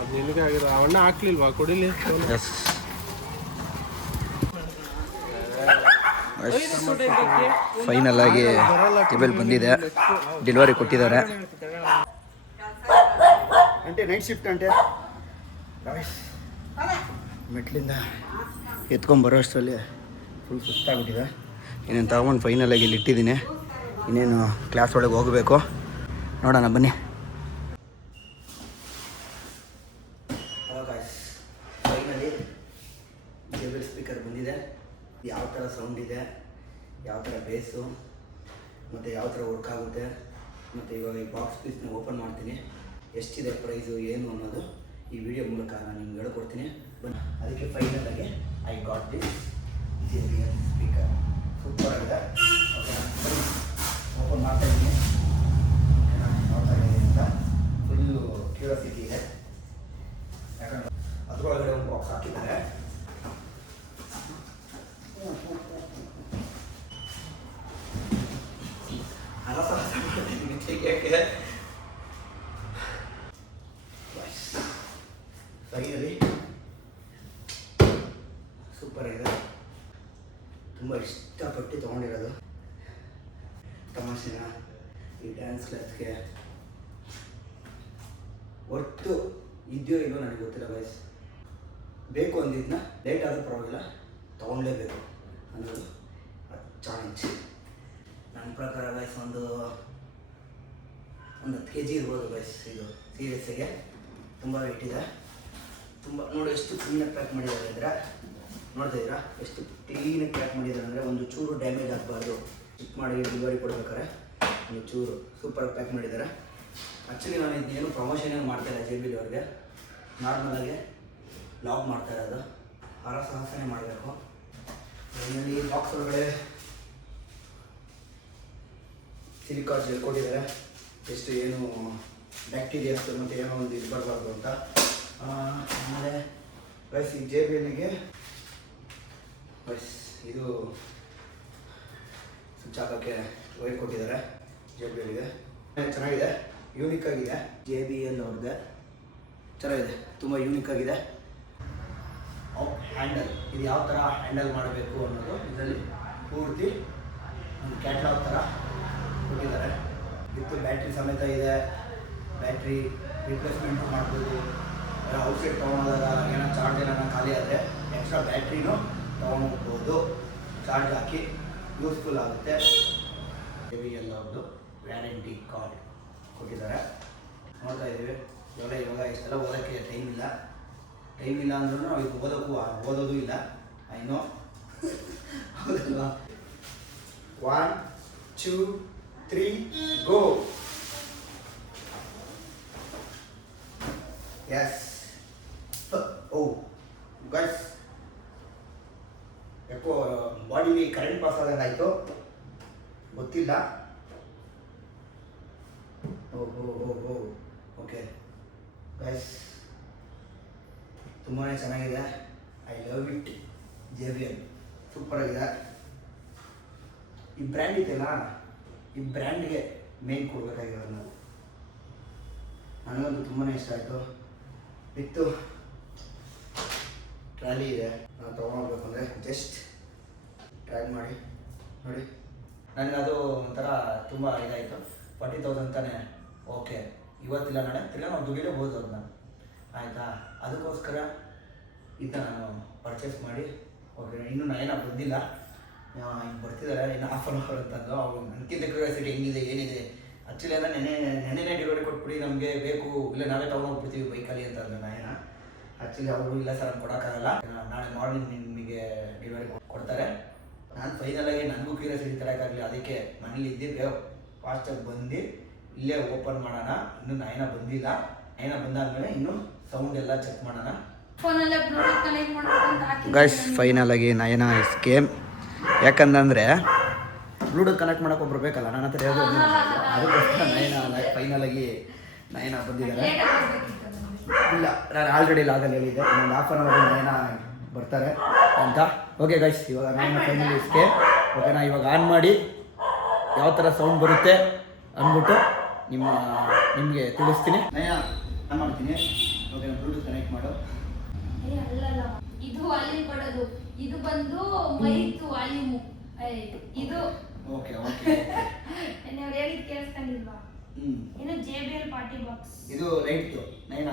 ಅದು ನಿನಗೆ ಆಗಿರೋ ಅವಣ್ಣ ಹಾಕ್ಲಿಲ್ವಾ ಕೊಡಿಲಿ. ಫೈನಲ್ ಆಗಿ ಟೇಬಲ್ ಬಂದಿದೆ, ಡೆಲಿವರಿ ಕೊಟ್ಟಿದ್ದಾರೆ. ಅಂಟೆ ನೈಟ್ ಶಿಫ್ಟ್ ಅಂಟೆ ಮೆಟ್ಲಿಂದ ಎತ್ಕೊಂಬರೋ ಅಷ್ಟರಲ್ಲಿ ಫುಲ್ ಸುಸ್ತಾಗ್ಬಿಟ್ಟಿದೆ. ಇನ್ನೇನು ತಗೊಂಡು ಫೈನಲಾಗಿ ಇಲ್ಲಿ ಇಟ್ಟಿದ್ದೀನಿ. ಇನ್ನೇನು ಕ್ಲಾಸ್ ಒಳಗೆ ಹೋಗಬೇಕು, ನೋಡೋಣ ಬನ್ನಿ. ಫೈನಲಿ ಟೇಬಲ್ ಸ್ಪೀಕರ್ ಬಂದಿದೆ. ಯಾವ ಥರ ಸೌಂಡ್ ಇದೆ, ಯಾವ ಥರ ಬೇಸು ಮತ್ತು ಯಾವ ಥರ ವರ್ಕ್ ಆಗುತ್ತೆ, ಮತ್ತು ಇವಾಗ ಈ ಬಾಕ್ಸ್ ಪೀಸ್ನ ಓಪನ್ ಮಾಡ್ತೀನಿ. ಎಷ್ಟಿದೆ ಪ್ರೈಸು ಏನು ಅನ್ನೋದು ಈ ವಿಡಿಯೋ ಮೂಲಕ ನಾನು ನಿಮ್ಗೆ ಹೇಳ್ಕೊಡ್ತೀನಿ. ಬನ್ನಿ. ಅದಕ್ಕೆ ಫೈನಲಾಗಿ I got this JBL speaker. Super ಆಗಿದೆ. ಓಪನ್ ಮಾಡ್ತಾ ಇದ್ದೀನಿ. ನೋಡ್ತಾ ಇದ್ದೀನಿ ಅಂತ ಫುಲ್ಲು ಕ್ಯೂರಿಯಾಸಿಟಿ ಇದೆ. ಯಾಕಂದರೆ ಅದರೊಳಗಡೆ ಒಂದು ಬಾಕ್ಸ್ ಹಾಕಿದ್ದಾರೆ. ಫೈನಲಿ ಸೂಪರ್ ಆಗಿದೆ. ತುಂಬ ಇಷ್ಟಪಟ್ಟು ತೊಗೊಂಡಿರೋದು. ತಮಾಷೆನ ಈ ಡ್ಯಾನ್ಸ್ ಕ್ಲಾಸ್ಗೆ ಒಟ್ಟು ಇದೆಯೋ ಇಲ್ಲೋ ನನಗೆ ಗೊತ್ತಿಲ್ಲ ಗೈಸ್. ಬೇಕು ಅಂದಿದ್ದನ್ನ ಲೇಟ್ ಆದರೂ ಪರವಾಗಿಲ್ಲ ತೊಗೊಳ್ಳೇಬೇಕು ಅನ್ನೋದು ಚಾಲೆಂಜ್. ನನ್ನ ಪ್ರಕಾರ ಗೈಸ್ ಒಂದು 10 kg ಇರ್ಬೋದು ಗೈಸ್. ಇದು ಸೀರಿಯಸ್ಸಾಗೆ ತುಂಬ ವೆಯ್ಟ್ ಇದೆ. ತುಂಬ ನೋಡಿ ಎಷ್ಟು ಕ್ಲೀನಾಗಿ ಪ್ಯಾಕ್ ಮಾಡಿದ್ದಾರೆ ಅಂದರೆ, ನೋಡ್ತಾ ಇದ್ದೀರಾ ಎಷ್ಟು ಕ್ಲೀನಾಗಿ ಪ್ಯಾಕ್ ಮಾಡಿದ್ದಾರೆ ಅಂದರೆ ಒಂದು ಚೂರು ಡ್ಯಾಮೇಜ್ ಆಗಬಾರ್ದು. ಚಿಕ್ ಮಾಡಿ ಡೆಲಿವರಿ ಕೊಡ್ಬೇಕಾರೆ ಒಂದು ಚೂರು ಸೂಪರಾಗಿ ಪ್ಯಾಕ್ ಮಾಡಿದ್ದಾರೆ. ಆ್ಯಕ್ಚುಲಿ ನಾನು ಇದೇನು ಪ್ರಮೋಷನ್ ಏನು ಮಾಡ್ತಾಯಿಲ್ಲ JBL ಅವ್ರಿಗೆ, ನಾರ್ಮಲಾಗಿ ಲಾಗ್ ಮಾಡ್ತಾ ಇರೋದು. ಸಾಹಸನೇ ಮಾಡಬೇಕು. ಅದರಲ್ಲಿ ಬಾಕ್ಸ್ ಒಳಗಡೆ ಸಿಲಿಕಾನ್ ಜೆಲ್ ಕೊಟ್ಟಿದ್ದಾರೆ. ಎಷ್ಟು ಏನು ಬ್ಯಾಕ್ಟೀರಿಯಾಸ್ ಮತ್ತು ಏನೋ ಒಂದು ಇದು ಬರಬಾರ್ದು ಅಂತ. ಆಮೇಲೆ ಬಸ್ ಈ JBLಗೆ ಬಸ್ ಇದು ಸ್ವಿಚ್ ಹಾಕೋಕ್ಕೆ ವೈರ್ ಕೊಟ್ಟಿದ್ದಾರೆ. JBLಗೆ ಚೆನ್ನಾಗಿದೆ, ಯೂನಿಕ್ ಆಗಿದೆ. JBL ಅವ್ರದ್ದೆ ಚೆನ್ನಾಗಿದೆ, ತುಂಬ ಯೂನಿಕ್ ಆಗಿದೆ. ಹ್ಯಾಂಡಲ್ ಇದು ಯಾವ ಥರ ಹ್ಯಾಂಡಲ್ ಮಾಡಬೇಕು ಅನ್ನೋದು ಇದರಲ್ಲಿ ಪೂರ್ತಿ ಒಂದು ಕ್ಯಾಟ್ಲಾಗ್ ಥರ ಕೊಟ್ಟಿದ್ದಾರೆ. ವಿತ್ ಬ್ಯಾಟ್ರಿ ಸಮೇತ ಇದೆ. ಬ್ಯಾಟ್ರಿ ರಿಪ್ಲೇಸ್ಮೆಂಟು ಮಾಡ್ಬೋದು. ಔಟ್ಸೈಡ್ ತೊಗೊಂಡೋದಾಗ ಏನೋ ಚಾರ್ಜ್ ಏನಾರ ಖಾಲಿ ಆದರೆ ಎಕ್ಸ್ಟ್ರಾ ಬ್ಯಾಟ್ರಿನೂ ತೊಗೊಂಡೋಗ್ಬೋದು. ಚಾರ್ಜ್ ಹಾಕಿ ಯೂಸ್ಫುಲ್ ಆಗುತ್ತೆ. JBL ಅವ್ರದ್ದು ವ್ಯಾರಂಟಿ ಕಾರ್ಡ್ ಕೊಟ್ಟಿದ್ದಾರೆ. ನೋಡ್ತಾ ಇದ್ದೀವಿ. ಇವಾಗ ಇಷ್ಟೆಲ್ಲ ಓದೋಕ್ಕೆ ಟೈಮ್ ಇಲ್ಲ ಅಂದ್ರೂ ನಾವು ಇದು ಓದೋದು ಇಲ್ಲ. ಐನೋ ಹೌದಲ್ವಾ. 1 2 3 ಗೋ. ಎಸ್. ಓ ಗೈಸ್, ಯಾಕೋ ಬಾಡಿಲಿ ಕರೆಂಟ್ ಪಾಸ್ ಆಗೋದಾಯಿತು, ಗೊತ್ತಿಲ್ಲ. ಓಕೆ ಗೈಸ್, ತುಂಬಾ ಚೆನ್ನಾಗಿದೆ. I love it. JBL ಸೂಪರಾಗಿದೆ. ಈ ಬ್ರ್ಯಾಂಡ್ ಇದೆಯಲ್ಲ, ಈ ಬ್ರ್ಯಾಂಡ್ಗೆ ಮೇನ್ ಕೊಡಬೇಕಾಗಿರೋದು ನಾವು. ನನಗಂತೂ ತುಂಬಾ ಇಷ್ಟ ಆಯಿತು. ವಿತ್ತು ಟ್ರಾಲಿ ಇದೆ. ನಾನು ತೊಗೊಂಡೋಗ್ಬೇಕು ಅಂದರೆ ಜಸ್ಟ್ ಟ್ರೈ ಮಾಡಿ ನೋಡಿ. ನನಗದು ಒಂಥರ ತುಂಬ ಇದಾಯಿತು. 40,000 ತಾನೇ, ಓಕೆ ಇವತ್ತಿಲ್ಲ ನಾಳೆ ತಿರ್ಗಾ ನಾವು ದುಡಿಲೇಬೋದು ಅದನ್ನ, ಆಯಿತಾ. ಅದಕ್ಕೋಸ್ಕರ ಇದನ್ನ ನಾನು ಪರ್ಚೇಸ್ ಮಾಡಿ ಓಕೆ. ಇನ್ನೂ ನಯನ ಬಂದಿಲ್ಲ, ಈಗ ಬರ್ತಿದ್ದಾರೆ ಇನ್ನು ಹಾಫ್ ಆನ್ ಅವರ್ ಅಂತಂದು. ಅವ್ರು ನನಗಿಂತ ಕ್ಯೂರಿಯಾಸಿಟಿ ಹೆಂಗಿದೆ ಏನಿದೆ. ಆ್ಯಕ್ಚುಲಿ ಎಲ್ಲ ನೆನ್ನೆ ಡೆಲಿವರಿ ಕೊಟ್ಬಿಡಿ, ನಮಗೆ ಬೇಕು ಇಲ್ಲ ನಾವೇ ತೊಗೊಂಡೋಗ್ಬಿಡ್ತೀವಿ ಬೈಕಲ್ಲಿ ಅಂತಂದ್ರೆ ನಯನ. ಆ್ಯಕ್ಚುಲಿ ಅವರು ಇಲ್ಲ ಸರ್ ನಾನು ಕೊಡೋಕ್ಕಾಗಲ್ಲ, ನಾಳೆ ಮಾರ್ನಿಂಗ್ ನಿಮಗೆ ಡೆಲಿವರಿ ಕೊಡ್ತಾರೆ. ನಾನು ಫೈನಲಾಗಿ ನನಗೂ ಕ್ಯೂರಿಯಾಸಿಟಿ ತರೋಕ್ಕಾಗಲಿ, ಅದಕ್ಕೆ ಮನೇಲಿ ಇದ್ದಿದ್ದೆ ಫಾಸ್ಟಾಗಿ ಬಂದು ಇಲ್ಲೇ ಓಪನ್ ಮಾಡೋಣ. ಇನ್ನೂ ನಯನ ಬಂದಿಲ್ಲ. ನಯನ ಬಂದಾದ್ಮೇಲೆ ಇನ್ನೂ ಸೌಂಡ್ ಎಲ್ಲ ಚೆಕ್ ಮಾಡೋಣ. ಗೈಸ್ ಫೈನಲಾಗಿ ನಯನ ಸ್ಕೇಮ್. ಯಾಕಂದರೆ ಬ್ಲೂಟೂತ್ ಕನೆಕ್ಟ್ ಮಾಡೋಕೆ ಒಬ್ರು ಬೇಕಲ್ಲ, ನನ್ನ ಹತ್ರ ಹೇಳೋದು. ಅದಕ್ಕೋಸ್ಕರ ಫೈನಲಾಗಿ ನಯನ ಬಂದಿದ್ದಾರೆ. ಇಲ್ಲ, ನಾನು ಆಲ್ರೆಡಿ ಲಾಗಲ್ಲಿ ಹೇಳಿದ್ದೆ ಇನ್ನೊಂದು ಹಾಫ್ ಆನ್ ಅವರ್ ನಯನ ಬರ್ತಾರೆ ಅಂತ. ಓಕೆ ಗೈಸ್, ಇವಾಗ ನಯನ ಫೈನಲಿ ಸ್ಕೇಮ್. ಓಕೆನಾ, ಇವಾಗ ಆನ್ ಮಾಡಿ ಯಾವ ಥರ ಸೌಂಡ್ ಬರುತ್ತೆ ಅಂದ್ಬಿಟ್ಟು ನಿಮಗೆ ತಿಳಿಸ್ತೀನಿ. ನಯನ ನಾನು ಮಾಡ್ತೀನಿ. ಓಕೆ, ನಾನು ಬ್ಲೂಟೂತ್ ಕನೆಕ್ಟ್ ಮಾಡು. ಅಲ್ಲಲ್ಲ, ಇದು ವಾಲ್ಯೂಮ್ ಕೊಡೋದು, ಇದು ಬಂದು ಮೈಕ್ ವಾಲ್ಯೂಮು. ಇದು ಓಕೆ ಓಕೆ ನೀವು ಹೇಳಿದ್ ಕೇಳಿಸ್ಕೊಂಡಿಲ್ವಾ? ಏನು JBL ಪಾರ್ಟಿ ಬಾಕ್ಸ್. ಇದು ಲೈಟ್ ನಯನ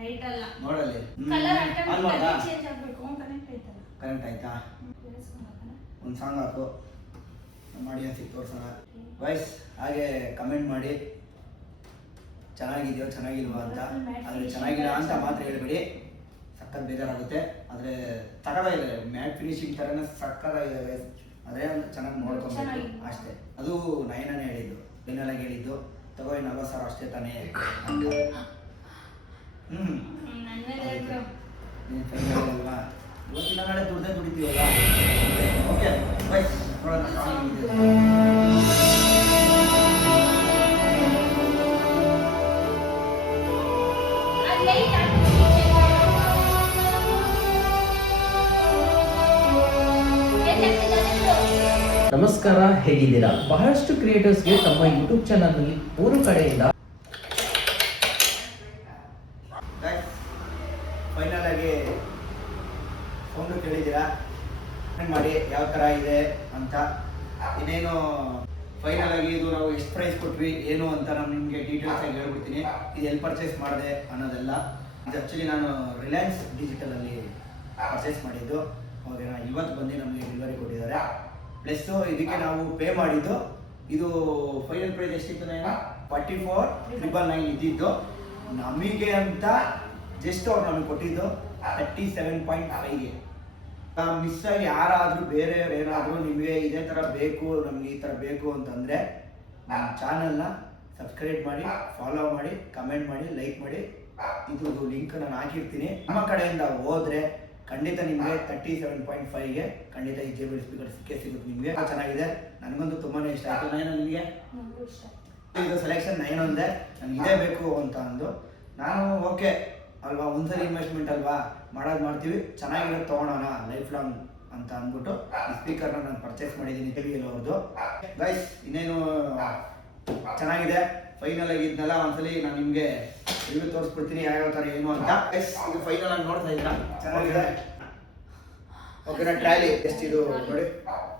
ಲೈಟ್ ಅಲ್ಲ, ನೋಡಲ್ಲಿ ಕಲರ್ ಆಟೋಮೆಟಿಕ್ ಚೇಂಜ್ ಆಗಬೇಕು. ಕನೆಕ್ಟ್ ಆಯ್ತಲ್ಲ? ಕರೆಂಟ್ ಆಯ್ತಾ? ಒಂದು ಸಾಂಗ್ ಹಾಕು, ಮಾಡಿ ಅನ್ಸಿಗೆ ತೋರ್ಸೋಣ. ವಾಯ್ಸ್ ಹಾಗೆ ಕಮೆಂಟ್ ಮಾಡಿ ಚೆನ್ನಾಗಿದೆಯೋ ಚೆನ್ನಾಗಿಲ್ವಾ ಅಂತ. ಆದರೆ ಚೆನ್ನಾಗಿಲ್ಲ ಅಂತ ಮಾತ್ರ ಹೇಳ್ಬೇಡಿ, ಸಕ್ಕತ್ ಬೇಜಾರಾಗುತ್ತೆ. ಆದರೆ ತಗೊಳ್ಳೋದಿಲ್ಲ, ಮ್ಯಾಟ್ ಫಿನಿಶಿಂಗ್ ಥರನೇ ಸಕ್ಕತ್ತಾಗಿದೆ. ಅದೇ ಒಂದು ಚೆನ್ನಾಗಿ ನೋಡ್ಕೊಬೇಕು ಅಷ್ಟೇ. ಅದು ನಯನನೇ ಹೇಳಿದ್ದು, ಬೆನ್ನಲಾಗಿ ಹೇಳಿದ್ದು, ತಗೋ 40,000 ಅಷ್ಟೇ ತಾನೇ ಅಂತ. ಅಲ್ವಾ, ಇವತ್ತಿನ ನಾಳೆ ದುಡ್ದೇ ದುಡಿತೀವಲ್ಲ. ಓಕೆ ಬೈ, ನೋಡೋಣ ಸಾಂಗ್ ಇದೆ. ನಮಸ್ಕಾರ, ಹೇಗಿದ್ದೀರಾ? ಬಹಳಷ್ಟು ಕ್ರಿಯೇಟರ್ಸ್ಗೆ ತಮ್ಮ ಯೂಟ್ಯೂಬ್ ಚಾನಲ್ನಲ್ಲಿ 3 ಕಡೆಯಿಂದ ಫೈನಲ್ ಆಗಿ ಫೋನ್ ಕೇಳಿದ್ದೀರಾ, ಮಾಡಿ ಯಾವ ಥರ ಇದೆ ಅಂತ. ಇನ್ನೇನು ಫೈನಲ್ ಆಗಿ ಇದು ನಾವು ಎಷ್ಟು ಪ್ರೈಸ್ ಕೊಟ್ವಿ ಏನು ಅಂತ ನಾನು ನಿಮಗೆ ಡೀಟೇಲ್ಸ್ ಆಗಿ ಹೇಳ್ಬಿಡ್ತೀನಿ. ಇದು ಎಲ್ಲಿ ಪರ್ಚೇಸ್ ಮಾಡಿದೆ ಅನ್ನೋದೆಲ್ಲ. ಇದು ಆ್ಯಕ್ಚುಲಿ ನಾನು ರಿಲಯನ್ಸ್ ಡಿಜಿಟಲಲ್ಲಿ ಪರ್ಚೇಸ್ ಮಾಡಿದ್ದು. ಓಕೆನಾ, ಇವತ್ತು ಬಂದು ನಮಗೆ ಡೆಲಿವರಿ ಕೊಟ್ಟಿದ್ದಾರೆ. ಪ್ಲಸ್ಸು ಇದಕ್ಕೆ ನಾವು ಪೇ ಮಾಡಿದ್ದು, ಇದು ಫೈನಲ್ ಪ್ರೈಸ್ ಎಷ್ಟಿತ್ತು? 44,999 ಇದ್ದಿದ್ದು. ನಮಗೆ ಅಂತ ಜಸ್ಟ್ ಅವ್ರು ನಮಗೆ ಕೊಟ್ಟಿದ್ದು 37.5ಗೆ. ಮಿಸ್ ಆಗಿ ಯಾರಾದರೂ ಬೇರೆ ಏನಾದರೂ ನಿಮಗೆ ಇದೇ ಥರ ಬೇಕು, ನಮಗೆ ಈ ಥರ ಬೇಕು ಅಂತಂದರೆ ನಮ್ಮ ಚಾನಲ್ನ ಸಬ್ಸ್ಕ್ರೈಬ್ ಮಾಡಿ, ಫಾಲೋ ಮಾಡಿ, ಕಮೆಂಟ್ ಮಾಡಿ, ಲೈಕ್ ಮಾಡಿ. ಇದ್ರದ್ದು ಲಿಂಕ್ ನಾನು ಹಾಕಿರ್ತೀನಿ. ನಮ್ಮ ಕಡೆಯಿಂದ ಹೋದರೆ ಖಂಡಿತ ನಿಮಗೆ 37.5ಗೆ ಖಂಡಿತ ಈ JBL ಸ್ಪೀಕರ್ ಸಿಗುತ್ತೆ ನಿಮಗೆ. ಚೆನ್ನಾಗಿದೆ, ನನಗಂತೂ ತುಂಬಾ ಇಷ್ಟ ಆಯಿತು. ನಯನ ನಿಮಗೆ ಇದು ಸೆಲೆಕ್ಷನ್ ನಯನೊಂದೇ ನನಗೆ ಇದೇ ಬೇಕು ಅಂತ ಅಂದು ನಾನು ಓಕೆ ಅಲ್ವಾ, ಒಂದ್ಸರಿ ಇನ್ವೆಸ್ಟ್ಮೆಂಟ್ ಅಲ್ವಾ, ಮಾಡ್ತೀವಿ, ಚೆನ್ನಾಗಿರೋದು ತೊಗೊಳೋಣ ಲೈಫ್ ಲಾಂಗ್ ಅಂತ ಅಂದ್ಬಿಟ್ಟು ಈ ಸ್ಪೀಕರ್ನ ನಾನು ಪರ್ಚೇಸ್ ಮಾಡಿದ್ದೀನಿ JBL ಅವ್ರದ್ದು. ಗೈಸ್ ಇನ್ನೇನು ಚೆನ್ನಾಗಿದೆ. ಫೈನಲ್ ಆಗಿದ್ನಲ್ಲ, ಒಂದ್ಸಲಿ ನಾನು ನಿಮಗೆ ರಿವ್ಯೂ ತೋರಿಸ್ಬಿಡ್ತೀನಿ ಯಾವ್ಯಾವ ಥರ ಏನು ಅಂತ. ಗೈಸ್ ಇದು ಫೈನಲ್ ಆಗಿ ನೋಡ್ತಾ ಇದ್ದೀರಾ, ಚೆನ್ನಾಗಿದೆ. ಓಕೆನಾ, ಟ್ರಾಲಿ ಎಷ್ಟಿದು ನೋಡಿ,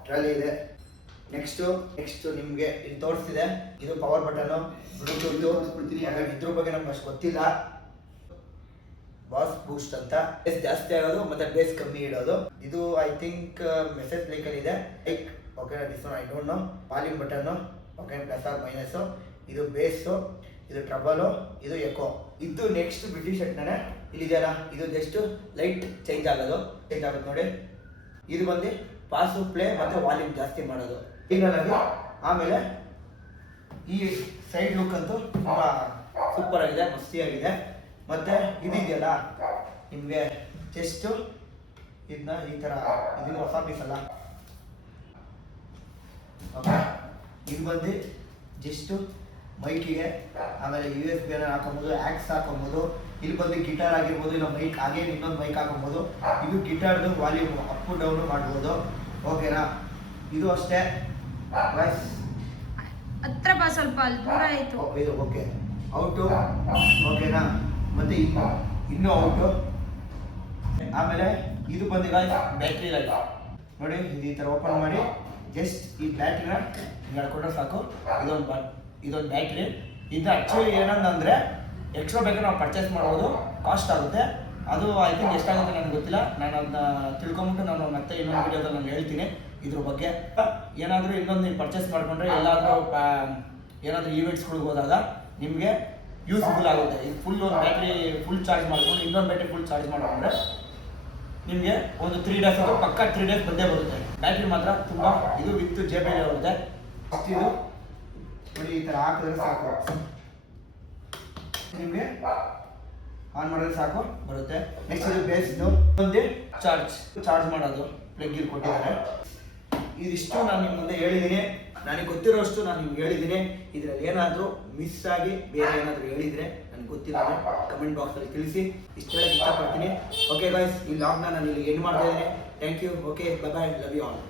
ಟ್ರಾಲಿ ಇದೆ. ನೆಕ್ಸ್ಟು ನಿಮಗೆ ಇಲ್ಲಿ ತೋರಿಸ್ತಿದೆ, ಇದು ಪವರ್ ಬಟನ್ನು, ಬ್ಲೂಟೂತ್ ತೋರಿಸ್ಬಿಡ್ತೀನಿ. ಹಾಗಾಗಿ ಇದ್ರ ಬಗ್ಗೆ ನಮ್ಗೆ ಅಷ್ಟು ಗೊತ್ತಿಲ್ಲ. ಬಾಸ್ ಬೂಸ್ಟ್ ಅಂತ ಬೇಸ್ ಜಾಸ್ತಿ ಆಗೋದು ಮತ್ತೆ ಬೇಸ್ ಕಮ್ಮಿ ಇಡೋದು. ಇದು ಐ ಥಿಂಕ್ ಮೆಸೇಜ್ ಲೈಕಲ್ಲಿ ಇದೆ. ಓಕೆನಾ, this one I don't know. Volume ಬಟನ್ನು, ಓಕೆ, ಪ್ಲಸ್ ಆರ್ ಮೈನಸ್ಸು. ಇದು ಬೇಸು, ಇದು ಟ್ರಬಲು, ಇದು ಎಕೋ. ಇದು ನೆಕ್ಸ್ಟ್ ಬ್ರಿಟಿಷ್ ಎಟ್ನೇ ಇಲ್ಲಿದೆಯಲ್ಲ, ಇದು ಜಸ್ಟ್ ಲೈಟ್ ಚೇಂಜ್ ಆಗುತ್ತೆ ನೋಡಿ. ಇದು ಬಂದು ಪಾಸು, ಪ್ಲೇ ಮತ್ತು ವಾಲ್ಯೂಮ್ ಜಾಸ್ತಿ ಮಾಡೋದು ಫೈನಲಾಗಿ. ಆಮೇಲೆ ಈ ಸೈಡ್ ಲುಕ್ ಅಂತೂ ತುಂಬ ಸೂಪರ್ ಆಗಿದೆ, ಮಸ್ತಿಯಾಗಿದೆ. ಮತ್ತು ಇದೆಯಲ್ಲ ನಿಮಗೆ ಜಸ್ಟು ಇದನ್ನ ಈ ಥರ, ಇದನ್ನು ಹೊಸ ಪೀಸ್ ಅಲ್ಲ. ಓಕೆ, ಇದು ಬಂದು ಜಸ್ಟು ಮೈಕಿಗೆ, ಆಮೇಲೆ USB ಹಾಕೊಬೋದು, ಆ್ಯಕ್ಸ್ ಹಾಕೊಬೋದು. ಇಲ್ಲಿ ಬಂದು ಗಿಟಾರ್ ಆಗಿರ್ಬೋದು, ಇಲ್ಲ ಮೈಕ್ ಹಾಗೆ ಇನ್ನೊಂದು ಮೈಕ್ ಹಾಕೊಬೋದು. ಇದು ಗಿಟಾರ್ದು ವಾಲ್ಯೂಮ್ ಅಪ್ ಡೌನು ಮಾಡ್ಬೋದು. ಓಕೆನಾ, ಇದು ಅಷ್ಟೇ. ವಾಯ್ಸ್ ಹತ್ರ ಬಾ, ಸ್ವಲ್ಪ ಅಲ್ಲಿ ದೂರ ಆಯಿತು. ಇದು ಓಕೆ, ಔಟು. ಓಕೆನಾ, ಮತ್ತು ಇನ್ನೂ ಔಟು. ಆಮೇಲೆ ಇದು ಬಂದು ಬ್ಯಾಟ್ರಿ ಲೈಟ್ ನೋಡಿ. ಇದು ಈ ಥರ ಓಪನ್ ಮಾಡಿ ಜಸ್ಟ್ ಈ ಬ್ಯಾಟ್ರಿನ ಹೇಳ್ಕೊಂಡ್ರೆ ಸಾಕು. ಇದೊಂದು ಬ್ಯಾಟ್ರಿ. ಇದು ಆ್ಯಕ್ಚುಲಿ ಏನಂದರೆ ಎಕ್ಸ್ಟ್ರಾ ಬೇಕಾದ್ರೆ ನಾವು ಪರ್ಚೇಸ್ ಮಾಡ್ಬೋದು, ಕಾಸ್ಟ್ ಆಗುತ್ತೆ. ಅದು ಐ ಥಿಂಕ್ ಎಷ್ಟಾಗುತ್ತೆ ನನಗೆ ಗೊತ್ತಿಲ್ಲ. ನಾನು ಅದನ್ನ ತಿಳ್ಕೊಂಬಿಟ್ಟು ನಾನು ಮತ್ತೆ ಇನ್ನೊಂದು ವೀಡಿಯೋದಲ್ಲಿ ನಾನು ಹೇಳ್ತೀನಿ ಇದ್ರ ಬಗ್ಗೆ. ಏನಾದರೂ ಇನ್ನೊಂದು ನೀವು ಪರ್ಚೇಸ್ ಮಾಡಿಕೊಂಡ್ರೆ ಎಲ್ಲಾದರೂ ಏನಾದರೂ ಈವೆಂಟ್ಸ್ಗಳಿಗೆ ಹೋದಾಗ ನಿಮಗೆ ಯೂಸ್ಫುಲ್ ಆಗುತ್ತೆ. ಇದು ಫುಲ್ ಒಂದು ಬ್ಯಾಟ್ರಿ ಫುಲ್ ಚಾರ್ಜ್ ಮಾಡಿಕೊಂಡು ಇನ್ನೊಂದು ಬ್ಯಾಟ್ರಿ ಫುಲ್ ಚಾರ್ಜ್ ಮಾಡಿಕೊಂಡ್ರೆ ನಿಮಗೆ ಒಂದು 3 ಡೇಸ್ ಅದು ಪಕ್ಕ 3 ಡೇಸ್ ಬಂದೇ ಬರುತ್ತೆ. ಬ್ಯಾಟ್ರಿ ಮಾತ್ರ ತುಂಬ ಇದು ವಿತ್ JBL ಬರುತ್ತೆ. ಇದು ನೋಡಿ, ಈ ಥರ ಹಾಕಿದ್ರೆ ಸಾಕು, ನಿಮಗೆ ಆನ್ ಮಾಡಿದ್ರೆ ಸಾಕು ಬರುತ್ತೆ. ನೆಕ್ಸ್ಟ್ ಇದು ಬೇಸ್ದು ಒಂದು ಚಾರ್ಜ್ ಮಾಡೋದು ಪ್ಲಗ್ ಇಲ್ಲಿ ಕೊಟ್ಟಿದ್ದಾರೆ. ಇದಿಷ್ಟು ನಾನು ನಿಮ್ಮ ಮುಂದೆ ಹೇಳಿದ್ದೀನಿ, ನನಗೆ ಗೊತ್ತಿರೋಷ್ಟು ನಾನು ನಿಮ್ಗೆ ಹೇಳಿದ್ದೀನಿ. ಇದರಲ್ಲಿ ಏನಾದರೂ ಮಿಸ್ ಆಗಿ ಬೇರೆ ಏನಾದರೂ ಹೇಳಿದರೆ ನನಗೆ ಗೊತ್ತಿಲ್ಲ ಅಂದರೆ ಕಮೆಂಟ್ ಬಾಕ್ಸಲ್ಲಿ ತಿಳಿಸಿ. ಇಷ್ಟು ಹೇಳಕ್ಕೆ ಇಷ್ಟಪಡ್ತೀನಿ. ಓಕೆ ಗೈಸ್, ಈ ಲಾಗ್ನ ನಾನು ಇಲ್ಲಿಗೆ ಎಂಡ್ ಮಾಡ್ತಾ ಇದ್ದೀನಿ. Thank you. Okay, bye bye, love you all.